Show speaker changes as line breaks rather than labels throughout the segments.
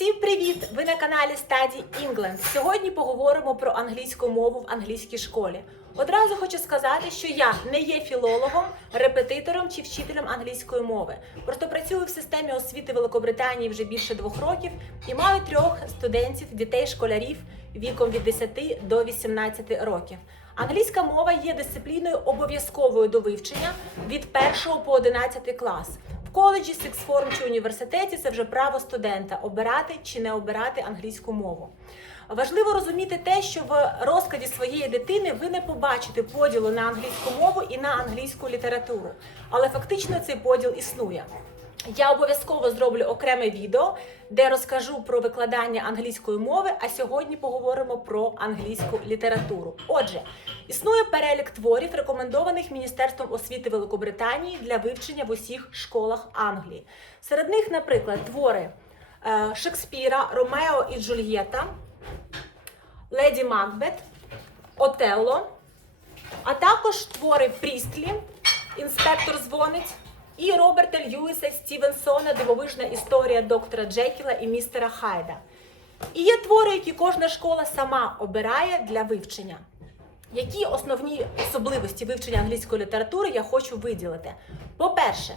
Всім привіт! Ви на каналі Study England. Сьогодні поговоримо про англійську мову в англійській школі. Одразу хочу сказати, що я не є філологом, репетитором чи вчителем англійської мови. Просто працюю в системі освіти Великобританії вже більше двох років і маю трьох студентів, дітей, школярів віком від 10 до 18 років. Англійська мова є дисципліною обов'язковою до вивчення від 1 по 11 клас. Коледжі, сексформ чи університеті це вже право студента обирати чи не обирати англійську мову. Важливо розуміти те, що в розкладі своєї дитини ви не побачите поділу на англійську мову і на англійську літературу, але фактично цей поділ існує. Я обов'язково зроблю окреме відео, де розкажу про викладання англійської мови, а сьогодні поговоримо про англійську літературу. Отже, існує перелік творів, рекомендованих Міністерством освіти Великобританії для вивчення в усіх школах Англії. Серед них, наприклад, твори е, Шекспіра, Ромео і Джульєта, Леді Макбет, Отелло, а також твори Прістлі, Інспектор дзвонить і Роберта Льюіса Стівенсона Дивовижна історія доктора Джекіла і містера Хайда. І є твори, які кожна школа сама обирає для вивчення. Які основні особливості вивчення англійської літератури я хочу виділити? По-перше,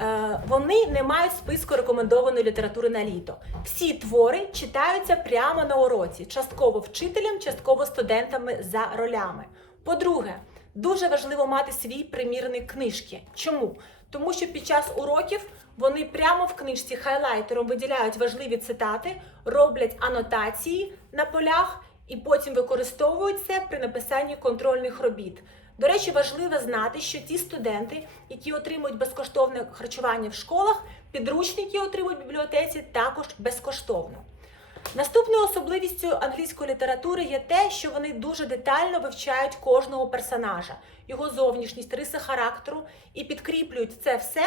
е, вони не мають списку рекомендованої літератури на літо. Всі твори читаються прямо на уроці, частково вчителем, частково студентами за ролями. По-друге, дуже важливо мати свій примірник книжки. Чому? Тому що під час уроків вони прямо в книжці хайлайтером виділяють важливі цитати, роблять анотації на полях і потім використовують це при написанні контрольних робіт. До речі, важливо знати, що ті студенти, які отримують безкоштовне харчування в школах, підручники отримують в бібліотеці також безкоштовно. Наступною особливістю англійської літератури є те, що вони дуже детально вивчають кожного персонажа, його зовнішність, риси характеру і підкріплюють це все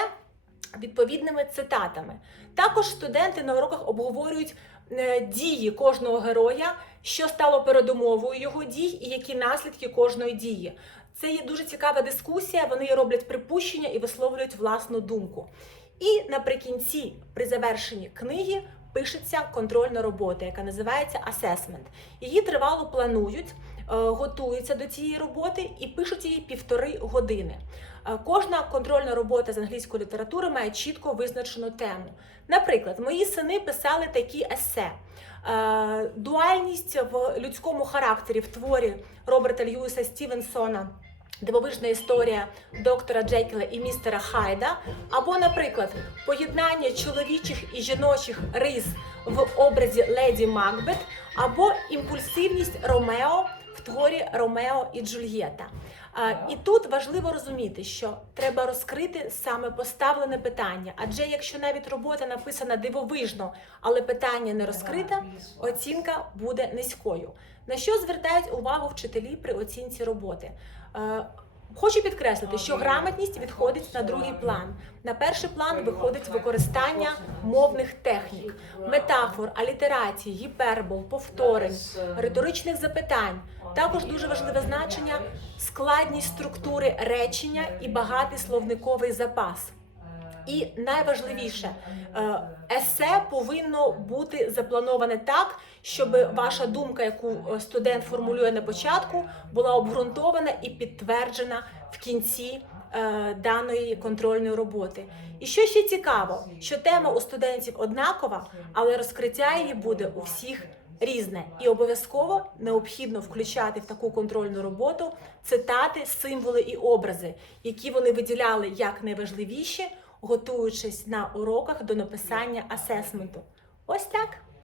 відповідними цитатами. Також студенти на уроках обговорюють е, дії кожного героя, що стало передумовою його дій і які наслідки кожної дії. Це є дуже цікава дискусія. Вони роблять припущення і висловлюють власну думку. І наприкінці, при завершенні книги, пишеться контрольна робота, яка називається асесмент. Її тривало планують, е, готуються до цієї роботи і пишуть її півтори години. Е, Кожна контрольна робота з англійської літератури має чітко визначену тему. Наприклад, мої сини писали такі есе. Е, Дуальність в людському характері в творі Роберта Льюіса Стівенсона. Дивовижна історія доктора Джекіла і містера Хайда, або, наприклад, поєднання чоловічих і жіночих рис в образі леді Макбет, або імпульсивність Ромео творі Ромео і Джульєта. І тут важливо розуміти, що треба розкрити саме поставлене питання. Адже якщо навіть робота написана дивовижно, але питання не розкрите, оцінка буде низькою. На що звертають увагу вчителі при оцінці роботи? Хочу підкреслити, що грамотність відходить на другий план. На перший план виходить використання мовних технік, метафор, алітерацій, гіпербол, повторень, риторичних запитань. Також дуже важливе значення складність структури речення і багатий словниковий запас. І найважливіше, е, есе повинно бути заплановане так, щоб ваша думка, яку е, студент формулює на початку, була обґрунтована і підтверджена в кінці е, даної контрольної роботи. І що ще цікаво, що тема у студентів однакова, але розкриття її буде у всіх різне. І обов'язково необхідно включати в таку контрольну роботу цитати, символи і образи, які вони виділяли як найважливіші, готуючись на уроках до написання асесменту. Ось так.